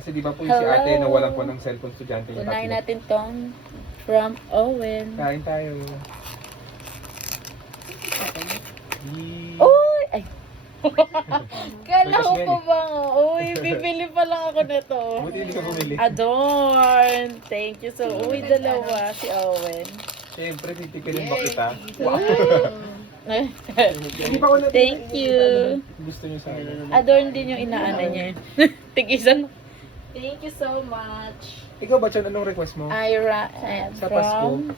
Kasi di ba po yung si ate na walang po ng cellphone estudyante yung Unahin tatlo. natin tong from Owen. Kain tayo. Yee. Uy! Ay! Kala ko May po kasyan bang, uy, bibili pa lang ako nito. Buti hindi ka bumili. Adorn! Thank you so, uy, dalawa si Owen. Siyempre, titikirin ba kita? Hindi pa ko na Thank you. Gusto niyo sa akin. Adorn din yung inaano niya. Tigisan. Thank you so much. Ikaw ba, Chan, anong request mo? Ira Sa Pasko? from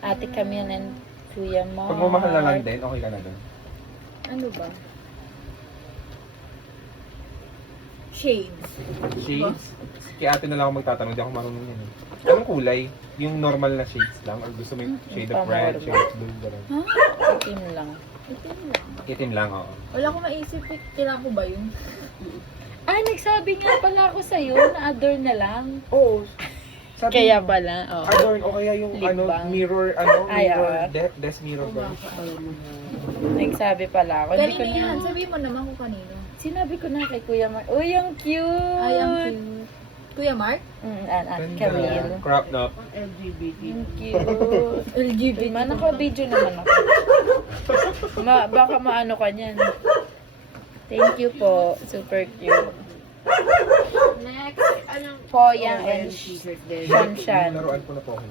Ate Camille and Kuya Mark. Pag mamahal na lang din, okay ka na doon. Ano ba? Shades. Shades? Kaya ate na lang ako magtatanong, di ako marunong yan. Anong kulay? Yung normal na shades lang? Or gusto mo yung shade of red, shade of blue, gano'n? Itim lang. Itim lang. Itim lang, oo. Wala akong maisip, kailangan ko ba yun? Ah, nagsabi nga pala ako sa'yo na adorn na lang. Oo. Sabi Kaya mo, pala, oh. adorn o kaya yung Lip ano, balm. mirror, Ay, mirror, desk mirror ba? Nagsabi pala ako. Hindi ko Kanino yan? na. Sabihin mo naman kung kanino. Sinabi ko na kay Kuya Mark. Uy, ang cute! Ay, ang cute. Kuya Mark? Camille. Crop top. Ang cute. LGBT. Man, naka-video naman ako. Baka maano ka niyan. Thank you po. Super cute. Next, anong Poyang and Shanshan. Laruan ko na po ako.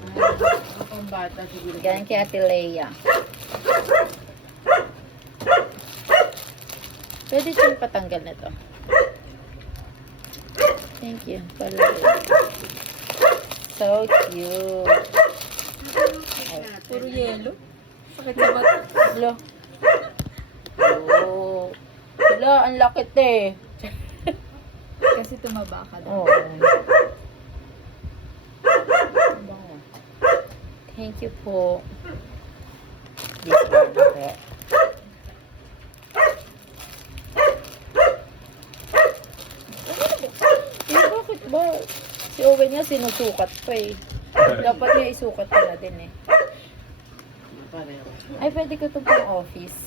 pang bata siguro? Yan kay Ate Leia. Pwede siyang patanggal na to. Thank you. So cute. Puro yelo. Sakit sa mata. Hello. Oh. Hello, ang laki eh. Kasi tumaba ka daw. Oh. Thank you po. This one. Okay. Bakit ba? Si Owen niya sinusukat pa eh. Dapat niya isukat ka na din eh. Ay, pwede ko ito pang office.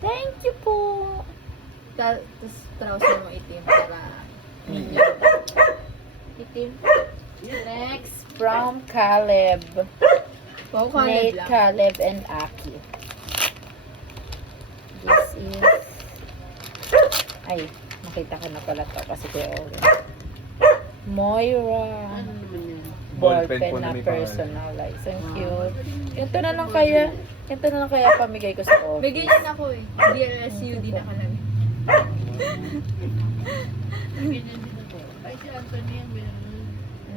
Thank you po. Tapos trouser mo itim para Itim. Next, from Caleb. wow, kalad Nate, lang. Caleb, and Aki. This is... Ay, nakita ko na pala to kasi kaya Owen. Moira. Ballpen po Ballpen na na may pangalan. personalized. Ang cute. Ganito na lang kaya pamigay ko sa office. May ganyan ako eh. DLSUD nakalagay.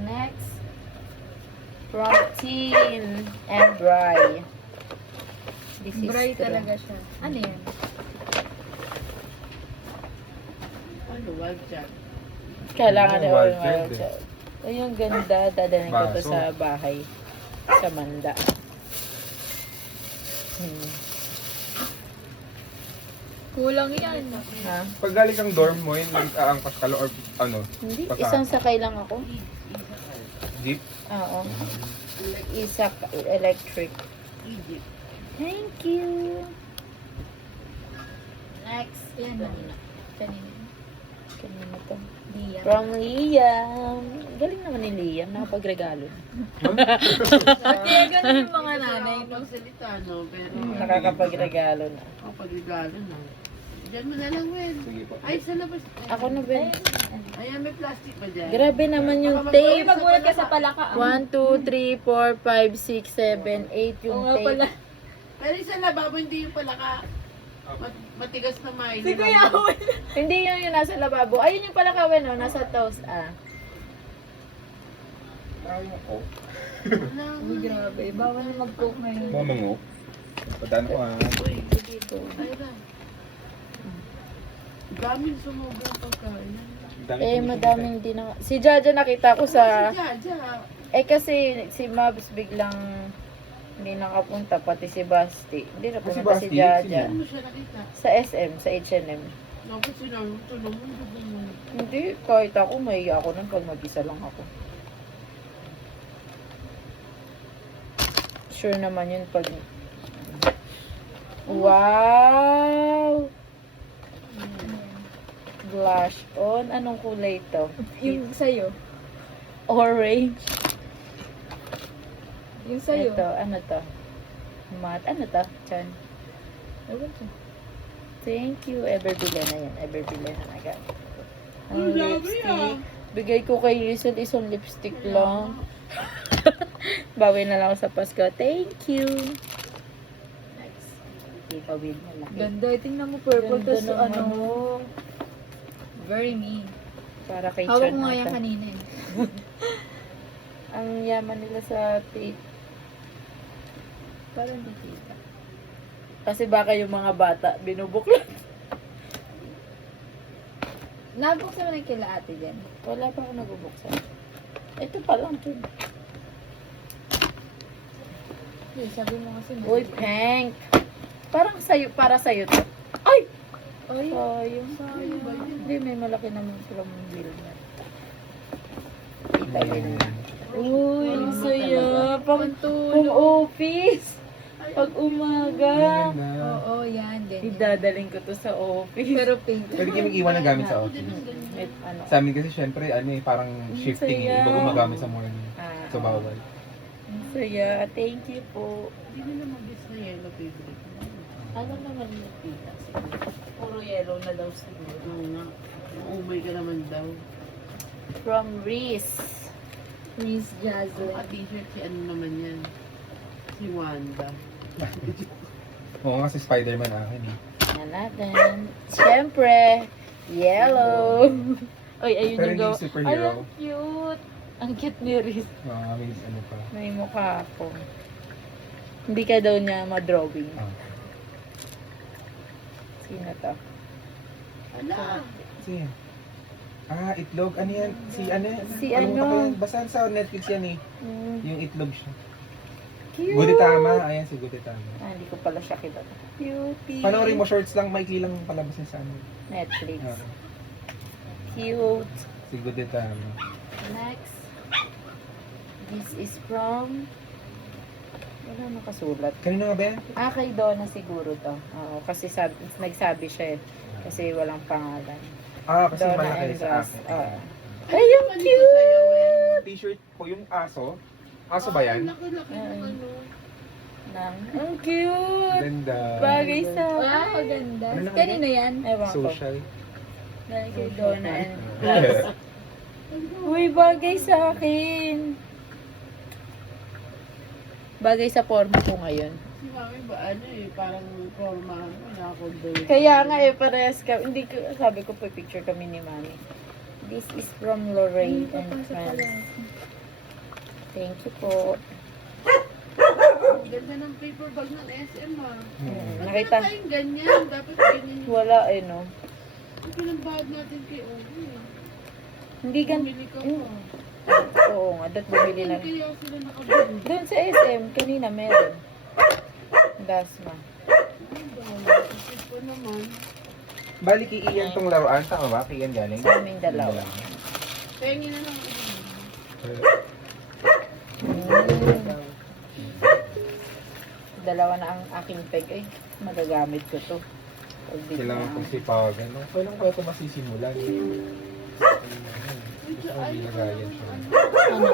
Next, from Teen and Bry. This is Bright true. talaga siya. Ano yan? Kailangan ni Wild Owen child Wild Child. Ay, yung ganda. Dadalhin ko to Baso. sa bahay. Sa Manda. Kulang yan. Ha? Pag galing kang dorm mo, yun, nag-aangkas ka or ano, Hindi, Pasa. isang sakay lang ako. jeep. Oo. Isa electric. Thank you. Next. Yan na. Kanina. Kanina to. Diya. From Liam. Galing naman ni Liam. Nakapagregalo. At kaya ganun yung mga nanay. No? Salita, no? Pero, Nakakapagregalo na. kapag regalo, no? Diyan mo na lang, Wen. Sige po. Ay, sa labas. Ako na ba? Ayan, may plastic ba dyan? Grabe naman yung Uy, tape. magulat ka sa palaka. 1, 2, 3, 4, 5, 6, 7, 8 yung Oo nga pala. tape. Pero sa lababo, hindi yung palaka. Matigas na may. Si Kuya Owen. Hindi yun yung nasa lababo. Ayun yung pala kawin, no? Nasa toast. Ah. Ay, ako. Uy, grabe. Bawal na mag-coke ngayon. Mga mango. Padaan ko Uy, Dito. ay na. Daming sumubo ang pagkain. Madaming din na. Si Jaja nakita ko sa... Si Jaja. kasi si Mabs biglang hindi nakapunta. Pati si Basti. Hindi na Si pumunta si Basti? Jaja. Ano siya nakita? Sa SM, sa H&M. Naku, sinabi ito naman. Dugo mo. Hindi, kahit ako, mahiya ako nun pag mag-isa lang ako. Sure naman yun pag... Wow! blush on. Anong kulay to? Yung sa'yo. Orange. Yung sa'yo. Ito, ano to? Matte. Ano to? Chan. Ewan ko. Thank you. Everbile na yan. Everbile na agad. Ang Ang dami, lipstick. Bigay ko kay Lizelle isang lipstick lang. Bawi na lang ako sa Pasko. Thank you. Nice. Kita with malaki. Ganda. Tingnan mo purple. Ganda Tapos ng ano. Very me. Para kay Hawak Chan mo nga yan ata. kanina eh. Ang yaman nila sa tape. Parang di kita. Kasi baka yung mga bata binubuklat. Nabuksan mo na yung kila ate dyan. Wala pa ako nagubuksan. Ito pa lang to. Hey, sabi mo kasi. Uy, pink. Parang sayo, para sa'yo to. Ay! Ay, Sayang. sayang. Hindi, may malaki naman silang bill na. Kita bill na. Uy, ang Ano saya. talaga? Pang office. Pag umaga. Ganda. Oo, yan. Ganyan. Idadaling ko to sa office. Pero pink. Pwede kayo mag-iwan ng gamit sa office. May ano. Sa amin kasi syempre, ano eh, parang shifting eh. Saya. Iba gumagamit sa morning. Ah, So, bawal. Ang saya. Thank you po. Hindi nila mag-guess na yellow favorite mo. Alam naman yung tita. Puro yellow na daw siguro. Oo nga. Umay ka naman daw. From Reese. Miss Jazzle. At t-shirt si ano naman yan. Si Wanda. Oo nga si Spider-Man akin eh. Yan natin. Siyempre, yellow. Uy, ayun Pero yung hindi go. superhero. Ay, ang cute. Ang cute ni Reese. May ano pa. May mukha ako. Hindi ka daw niya ma-drawing. Ah. Sino to? Ala! Si itlog. Ano yan? Si ano? Si Kalimutan ano? ko yan. Basta sa Netflix yan eh. Mm, Yung itlog siya. cute. Gudetama. Ayan si Gudetama. Ah, hindi ko pala siya kilala. Cutie. Panoorin mo, shorts lang. Maikli lang palabas niya sa ano. Netflix. Ah, Cute. si Gudetama. Next. This is from... Wala nakasulat. Kanino nga ba yan? Kay Donna siguro to. Oo, kasi nagsabi siya eh. Kasi walang pangalan. Kasi Donna malaki and sa Ross. akin. Oo. Ay, yung Ano ito sa'yo, cute! T-shirt ko yung aso. Aso ba yan? Laki-laki ng ano. Ang cute! Ganda. Bagay sa Wow, ganda. Ano na Kanino yan? Ewan ko. Social. Dahil kay Donna and Ross. Uy, bagay sa akin. Bagay sa forma ko ngayon. Si Mami ba ano eh, parang forma mo, nakakondol. Kaya nga parehas ka. Hindi ko, sabi ko pa picture kami ni Mami. This is from Lorraine and Friends. Thank you po. Ang ganda ng paper bag ng SM ah. Nakita. Bakit tayong ganyan? Dapat ganyan yung Wala no. pinambahag natin kay Ogie. Hindi Bumili ka pa. Oo nga, dapat bumili na. Kaya sila nakabili. Doon sa SM, kanina meron. Dasma. Ano ba? Isip ko naman. Bali kay Ian tong laruan. Tama ba? Kay Ian galing? Sa aming dalawa. Pengi na lang. Dalawa na ang aking peg. Ay, magagamit ko to. Pag di Kailangan na- kong sipagan. Kailan ko ito masisimulan? Gusto ko binagayan siya. Ano?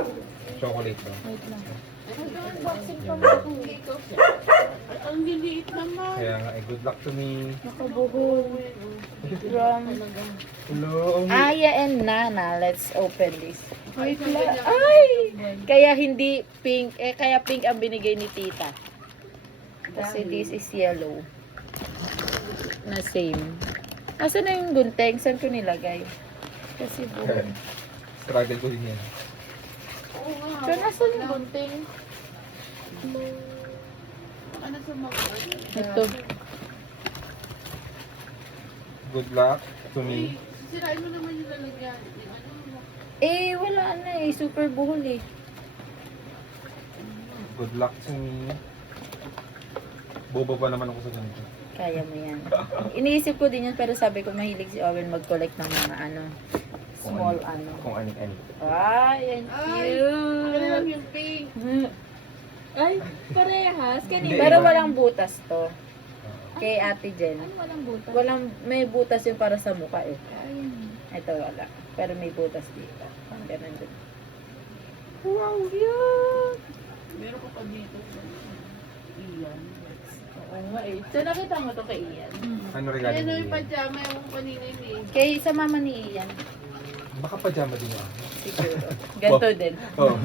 Chocolate ba? Wait lang. Unboxing pa Yan. mo akong cake. Ang liliit naman. Kaya nga, good luck to me. Nakabuhol. From Hello. Aya and Nana. Let's open this. Wait lang. Ay! Kaya hindi pink. Kaya pink ang binigay ni tita. Kasi this is yellow. Na same. Asan na yung gunting? Saan ko nilagay? Kasi buhol. Struggle ko din yan. Oo nga. So, nasan yung gunting? Ano sa mga Ito. Good luck to me. Sirain mo naman yung lalagyan. Yung ano mo. Wala na eh. Super buhol eh. Good luck to me. Bobo pa naman ako sa ganito. Kaya mo yan. Iniisip ko din yan, pero sabi ko mahilig si Owen mag-collect ng mga ano, small ano. Kung anik-anik. Ay, yan Ay, ano lang cute. yung pink. Ay, parehas. Kanina. Hindi, Pero iba. walang butas to. Kay Ate Jen. Ano walang butas? Walang, may butas yung para sa mukha eh. Ayun. Ito wala. Pero may butas dito. Ang ganun din. Wow, cute! Meron ko pa dito. Iyan. Oo nga eh. So nakita mo to kay Ian? Ano regalo Ano niyo? yung pajama yung kanina yun eh. Kay sa mama ni Ian. Baka pajama din ako. Siguro. Ganto din. Oo.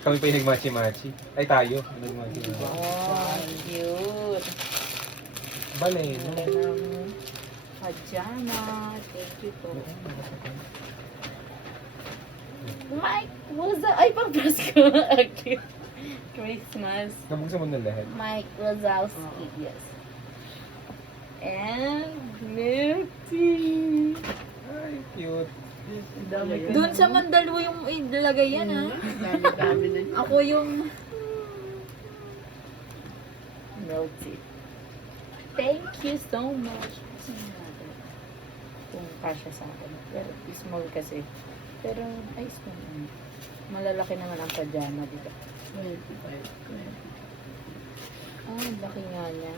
Kami pa yung nagmachi-machi. Ay, tayo. Nagmachi-machi. Wow, cute. Balay, no? Wala ng pajama. Thank you po. Mike, what's up? Ay, pang Pasko. Cute. Christmas. Nabuksan mo na lahat. Mike Wazowski. Yes. And milk tea. Ay, cute. Doon sa Mandalwa yung ilagay yan, ha? Dami-dami na. Ako yung... Milk tea. Thank you so much. Kung kasya sa akin. Pero small kasi. Pero, ay small. Malalaki naman ang pajama dito. 25. Ah, laki nga niya.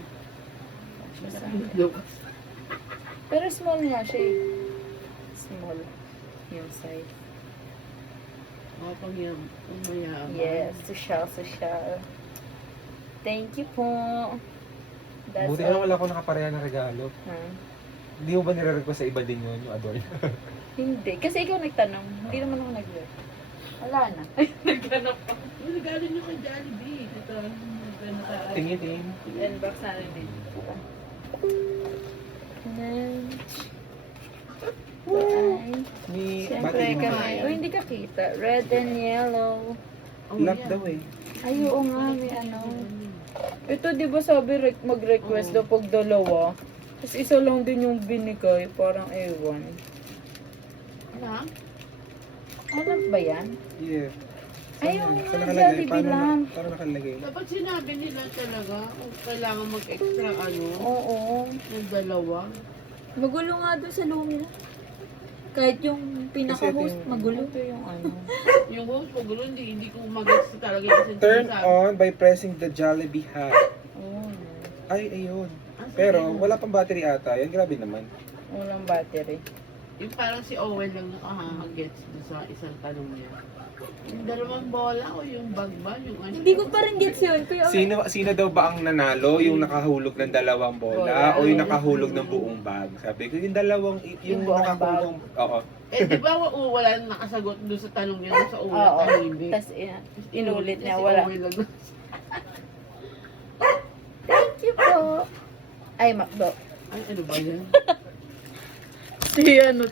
Kasya sa akin. Lukas. Pero small nga siya eh. Small. Yung size. Mga pangyaman. Yes, social. Thank you po. That's Buti na all. wala akong nakapareha na regalo. Ha? Hindi mo ba nire-request sa iba din yun, yung adore? Hindi. Kasi ikaw nagtanong. Hindi naman ako nag-work. Wala na. Nagtanong pa. Yung regalo nyo kay Jollibee. Ito. Tingin. Unbox natin din. Bye. Ni Siyempre kami. Oh, hindi ka kita. Red and yellow. Lock daw eh. Ay, oo nga. May ano. Ito, di ba sabi mag-request daw pag dalawa? Tapos isa lang din yung binigay. Parang ewan. Ano? Alam ba yan? Yeah. Ayun Saan nga, nakalagay? Jollibee lang. Paano nakalagay? Dapat sinabi nila talaga kung kailangan mag-extra Oo. yung dalawa. Magulo nga doon sa Lumina. Kahit yung pinaka-host, Kasi ito yung- magulo. Ito yung ano. Yung host ko gulo, hindi ko mag-extra talaga kasi Turn sinasabi. on by pressing the Jollibee hat. Oo. Ay, ayun. Ah, Pero sige. wala pang battery ata. Yan, grabe naman. Walang battery. Yung parang si Owen lang nakahagets doon sa isang tanong niya. Yung dalawang bola o yung bag ba? Yung ano? Hindi ko pa rin gets yun. Kuya, Sino daw ba ang nanalo? Yung nakahulog ng dalawang bola o yung nakahulog ng buong bag? Sabi ko, yung dalawang, yung buong nakahulog. Oo. Eh, di ba wala nang nakasagot doon sa tanong niya doon sa una Oo. tahimik? Tapos inulit niya. Si Wala. Owen lang. Thank you po. Ay, Macdo. Ay, ano ba yan? Si ano,